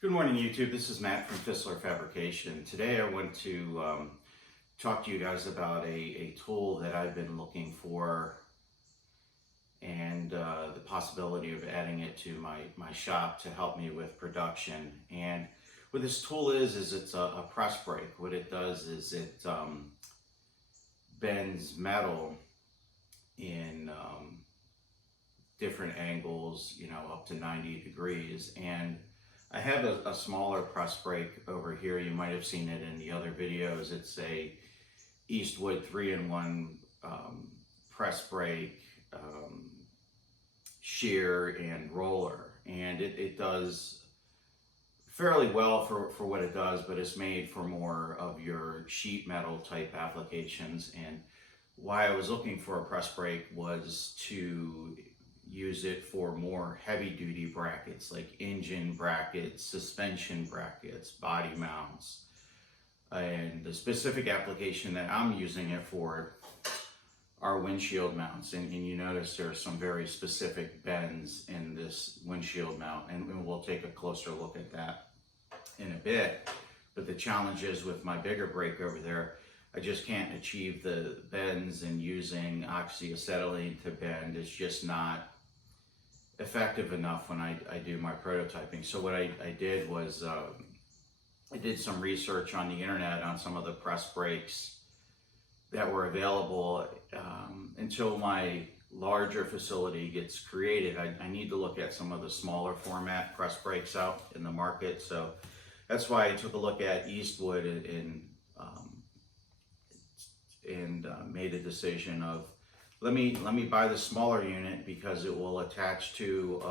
Good morning, YouTube. This is Matt from Fissler Fabrication. Today I want to talk to you guys about a tool that I've been looking for and the possibility of adding it to my shop to help me with production. And what this tool is it's a press brake. What it does is it bends metal in different angles, up to 90 degrees. And I have a smaller press brake over here. You might have seen it in the other videos. It's a Eastwood 3-in-1 press brake, shear and roller. And it does fairly well for what it does, but it's made for more of your sheet metal type applications. And why I was looking for a press brake was to use it for more heavy duty brackets like engine brackets, suspension brackets, body mounts. And the specific application that I'm using it for are windshield mounts. And you notice there are some very specific bends in this windshield mount, and we'll take a closer look at that in a bit. But the challenge is with my bigger brake over there, I just can't achieve the bends, and using oxyacetylene to bend is just not effective enough when I do my prototyping. So what I did was I did some research on the internet on some of the press brakes that were available. Until my larger facility gets created, I need to look at some of the smaller format press brakes out in the market. So that's why I took a look at Eastwood and made a decision of let me buy the smaller unit, because it will attach to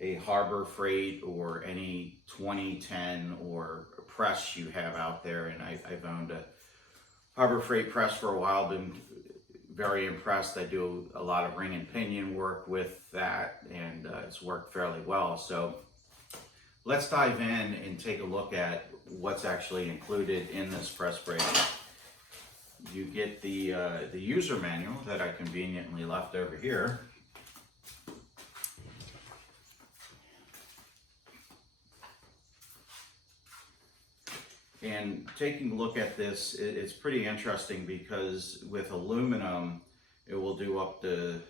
a Harbor Freight or any 2010 or press you have out there. And I've owned a Harbor Freight press for a while, been very impressed. I do a lot of ring and pinion work with that, and it's worked fairly well. So let's dive in and take a look at what's actually included in this press brake. You get the user manual that I conveniently left over here. And taking a look at this, it's pretty interesting, because with aluminum, it will do up to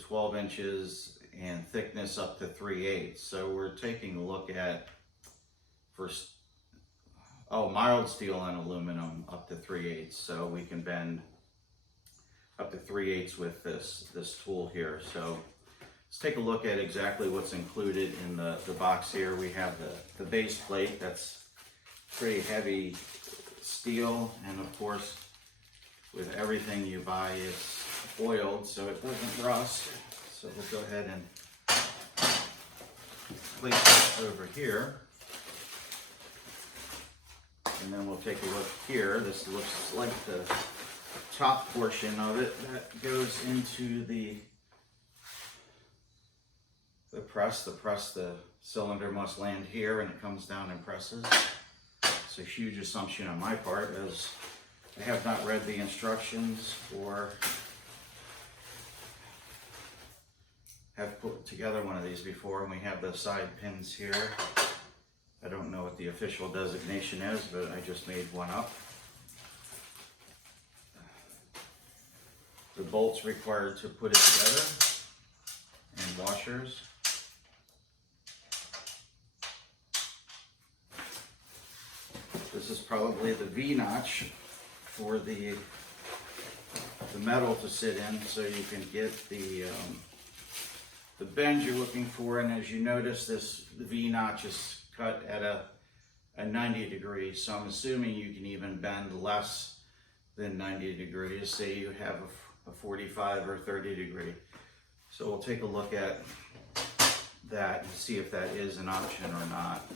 12 inches and thickness up to 3/8. So we're taking a look at mild steel and aluminum up to 3/8. So we can bend up to 3/8 with this tool here. So let's take a look at exactly what's included in the box here. We have the base plate. That's pretty heavy steel, and of course with everything you buy, it's oiled so it doesn't rust. So we'll go ahead and place it over here, and then we'll take a look here. This looks like the top portion of it that goes into the press. The cylinder must land here, and it comes down and presses. It's a huge assumption on my part, as I have not read the instructions or have put together one of these before. And we have the side pins here. I don't know what the official designation is, but I just made one up. The bolts required to put it together, and washers. This is probably the V-notch for the metal to sit in, so you can get the bend you're looking for. And as you notice, the V-notch is cut at a 90 degrees. So I'm assuming you can even bend less than 90 degrees. Say you have a 45 or 30 degree. So we'll take a look at that and see if that is an option or not.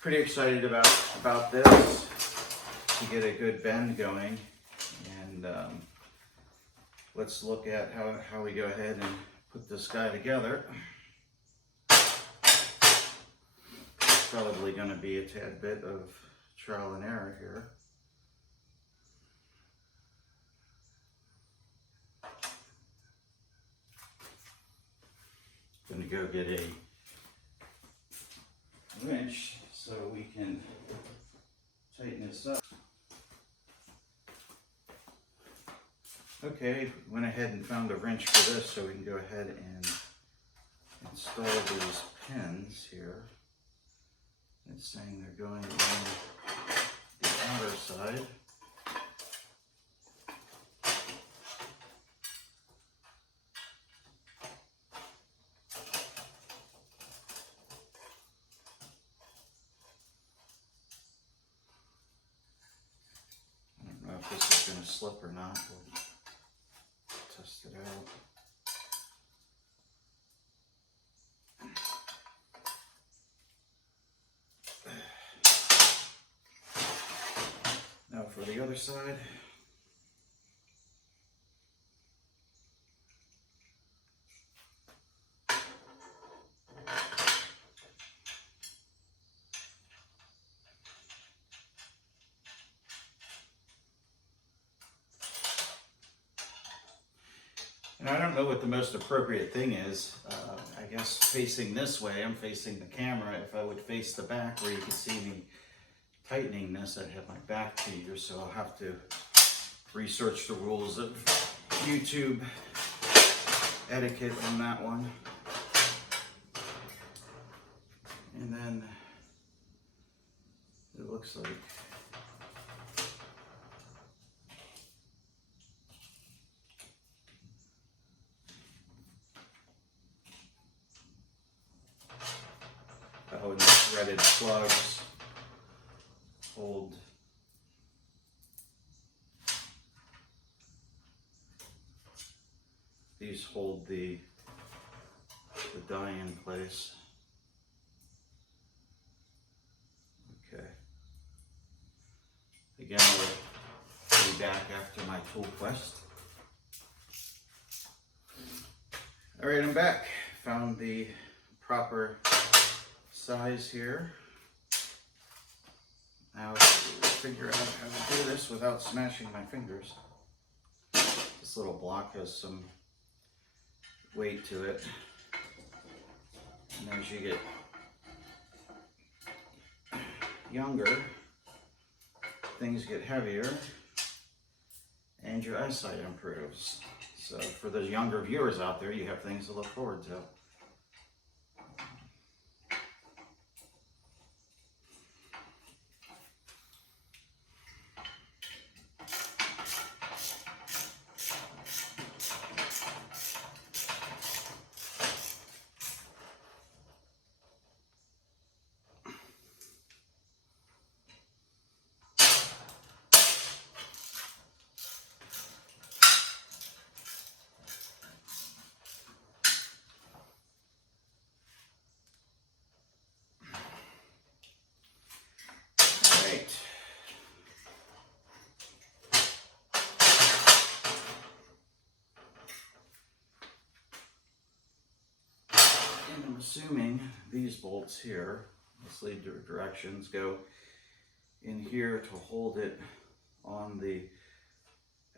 Pretty excited about this, to get a good bend going. And let's look at how we go ahead and put this guy together. Probably going to be a tad bit of trial and error here. to go get a wrench so we can tighten this up. Okay, went ahead and found a wrench for this so we can go ahead and install these pins here. It's saying they're going on the outer side. I don't know if this is going to slip or not. We'll test it out. Now for the other side. And I don't know what the most appropriate thing is. I guess facing this way, I'm facing the camera. If I would face the back where you can see me tightening this, I'd have my back to you, so I'll have to research the rules of YouTube etiquette on that one. And then it looks like and the threaded plugs hold these hold the die in place. Okay. Again, I'll be back after my tool quest. All right, I'm back. Found the proper size here. Now figure out how to do this without smashing my fingers. This little block has some weight to it. And as you get younger, things get heavier and your eyesight improves. So for those younger viewers out there, you have things to look forward to. I'm assuming these bolts here, let's lead directions, go in here to hold it on the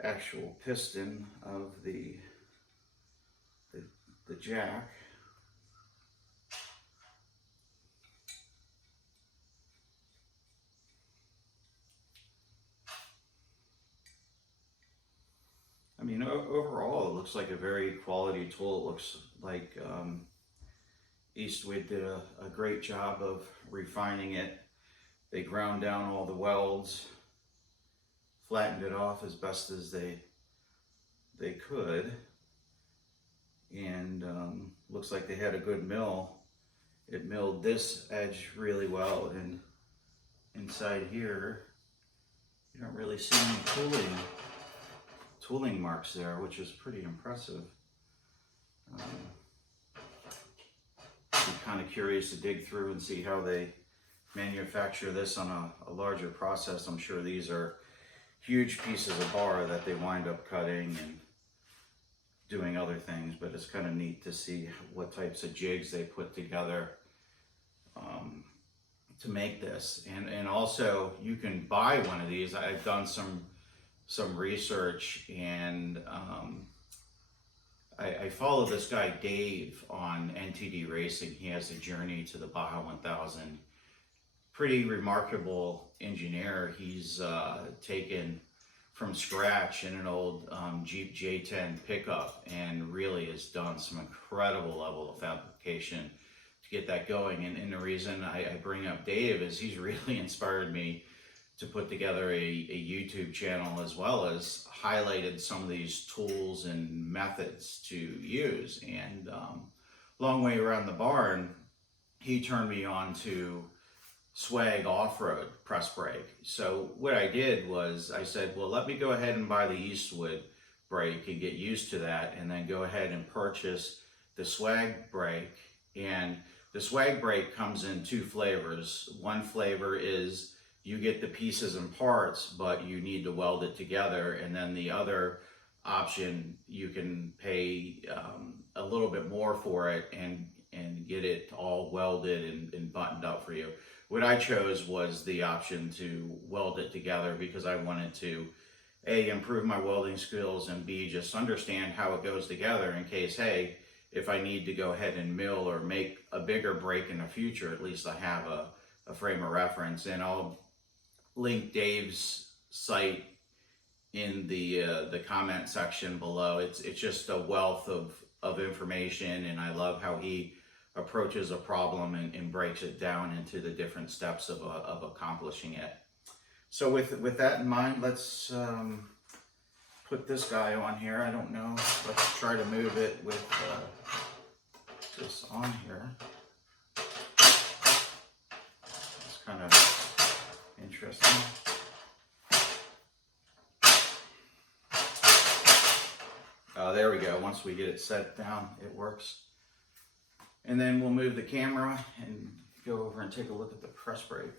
actual piston of the jack. I mean, overall, it looks like a very quality tool. It looks like Eastwood did a great job of refining it. They ground down all the welds, flattened it off as best as they could, and looks like they had a good mill. It milled this edge really well, and inside here you don't really see any tooling marks there, which is pretty impressive. I'm kind of curious to dig through and see how they manufacture this on a larger process. I'm sure these are huge pieces of bar that they wind up cutting and doing other things, but it's kind of neat to see what types of jigs they put together to make this. And also, you can buy one of these. I've done some research, and I follow this guy Dave on NTD Racing. He has a Journey to the Baja 1000. Pretty remarkable engineer. He's taken from scratch in an old Jeep J10 pickup and really has done some incredible level of fabrication to get that going. And the reason I bring up Dave is he's really inspired me to put together a YouTube channel, as well as highlighted some of these tools and methods to use. And long way around the barn, he turned me on to Swag off-road press brake. So what I did was I said, well, let me go ahead and buy the Eastwood brake and get used to that, and then go ahead and purchase the Swag brake. And the Swag brake comes in two flavors. One flavor is you get the pieces and parts, but you need to weld it together. And then the other option, you can pay a little bit more for it and get it all welded and buttoned up for you. What I chose was the option to weld it together, because I wanted to A, improve my welding skills, and B, just understand how it goes together in case, hey, if I need to go ahead and mill or make a bigger brake in the future, at least I have a frame of reference. And I'll link Dave's site in the comment section below. It's just a wealth of information, and I love how he approaches a problem and breaks it down into the different steps of accomplishing it. So with that in mind, let's put this guy on here. I don't know, let's try to move it with this on here. It's kind of interesting. There we go. Once we get it set down, it works. And then we'll move the camera and go over and take a look at the press brake.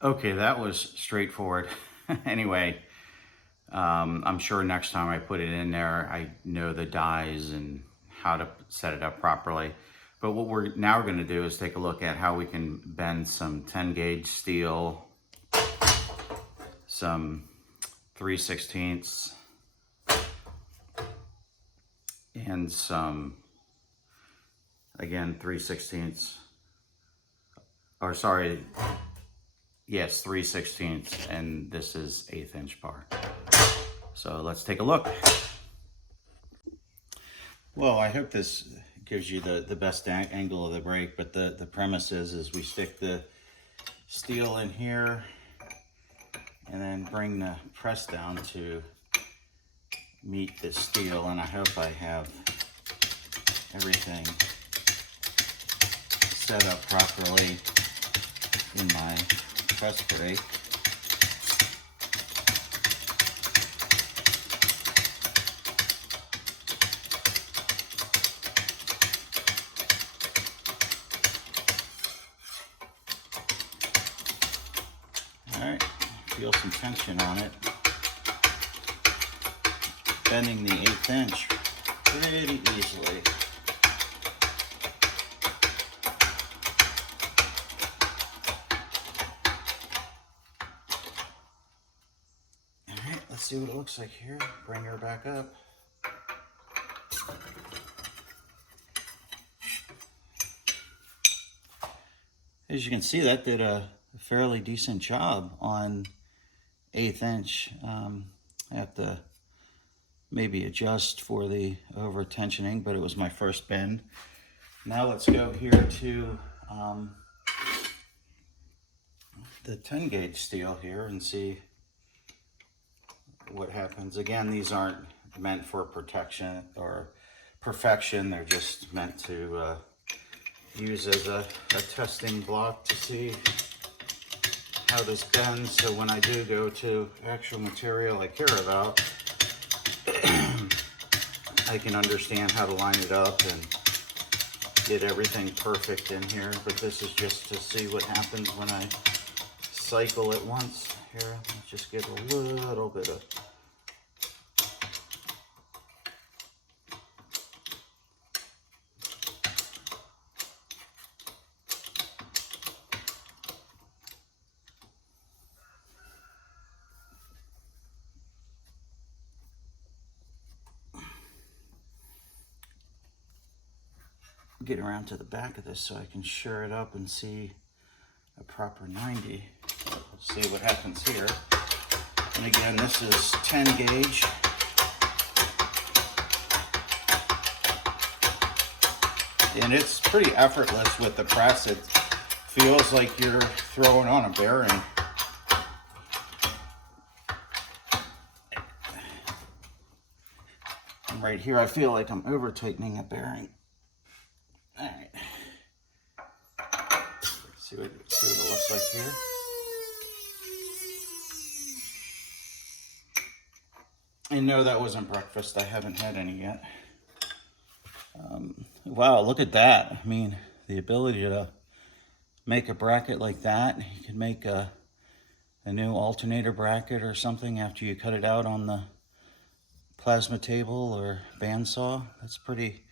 Okay, that was straightforward. Anyway, I'm sure next time I put it in there, I know the dies and how to set it up properly. But what we're now going to do is take a look at how we can bend some 10 gauge steel, some 3/16, and some, again, 3/16, or sorry, yes, 3/16, and this is 1/8 inch bar. So let's take a look. Well, I hope this gives you the best angle of the brake, but the premise is we stick the steel in here and then bring the press down to meet the steel, and I hope I have everything set up properly in my press brake. Alright, feel some tension on it. Bending the 1/8 inch pretty easily. Alright, let's see what it looks like here. Bring her back up. as you can see, that did a fairly decent job on 1/8 inch. I have to maybe adjust for the over tensioning, but it was my first bend. Now let's go here to the 10 gauge steel here and see what happens. Again, these aren't meant for protection or perfection. They're just meant to use as a testing block to see how this bends. So when I do go to actual material I care about, I can understand how to line it up and get everything perfect in here. But this is just to see what happens when I cycle it once. Here, let's just get a little bit of get around to the back of this so I can sure it up and see a proper 90. See what happens here. And again, this is 10 gauge. And it's pretty effortless with the press. It feels like you're throwing on a bearing. And right here, I feel like I'm over tightening a bearing. All right. See what it looks like here. And no, that wasn't breakfast. I haven't had any yet. Wow, look at that. I mean, the ability to make a bracket like that. You could make a new alternator bracket or something after you cut it out on the plasma table or bandsaw. That's pretty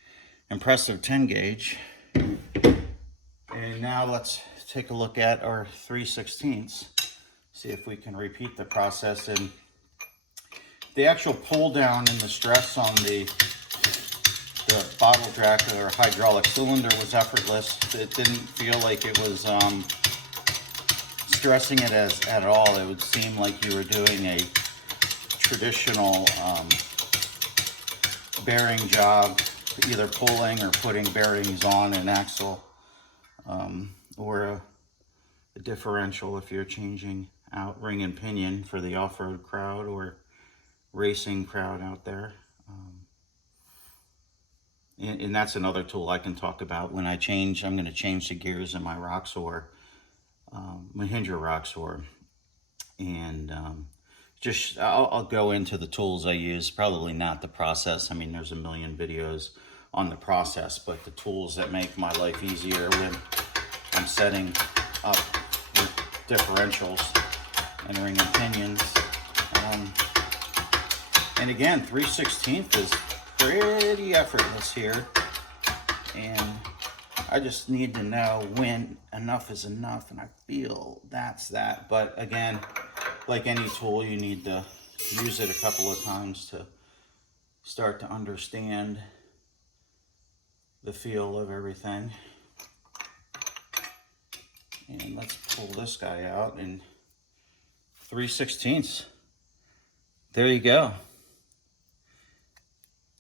impressive 10 gauge. And now let's take a look at our 3/16. See if we can repeat the process. And the actual pull down and the stress on the bottle jack or hydraulic cylinder was effortless. It didn't feel like it was stressing it at all. It would seem like you were doing a traditional bearing job, either pulling or putting bearings on an axle, or a differential if you're changing out ring and pinion for the off-road crowd or racing crowd out there. And that's another tool I can talk about when I'm going to change the gears in my Roxor, Mahindra Roxor. And I'll go into the tools I use, probably not the process. I mean, there's a million videos on the process, but the tools that make my life easier when I'm setting up with differentials and ring and pinions. And again, 3/16 is pretty effortless here, and I just need to know when enough is enough, and I feel that's that. But again, like any tool, you need to use it a couple of times to start to understand the feel of everything. And let's pull this guy out, and 3/16. There you go.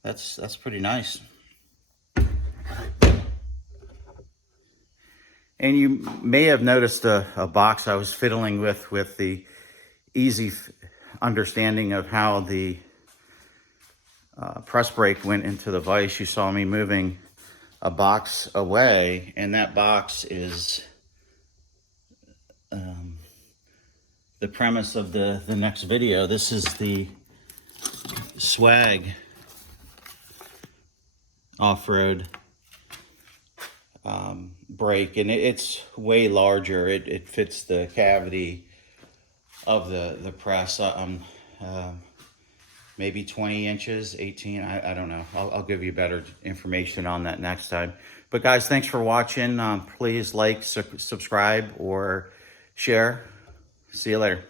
That's pretty nice. And you may have noticed a box I was fiddling with the easy understanding of how the press brake went into the vise. You saw me moving a box away, and that box is the premise of the next video. This is the Swag off-road brake, and it's way larger. It fits the cavity of the press. Maybe 20 inches, 18, I don't know. I'll give you better information on that next time. But guys, thanks for watching. Please like, subscribe, or share. See you later.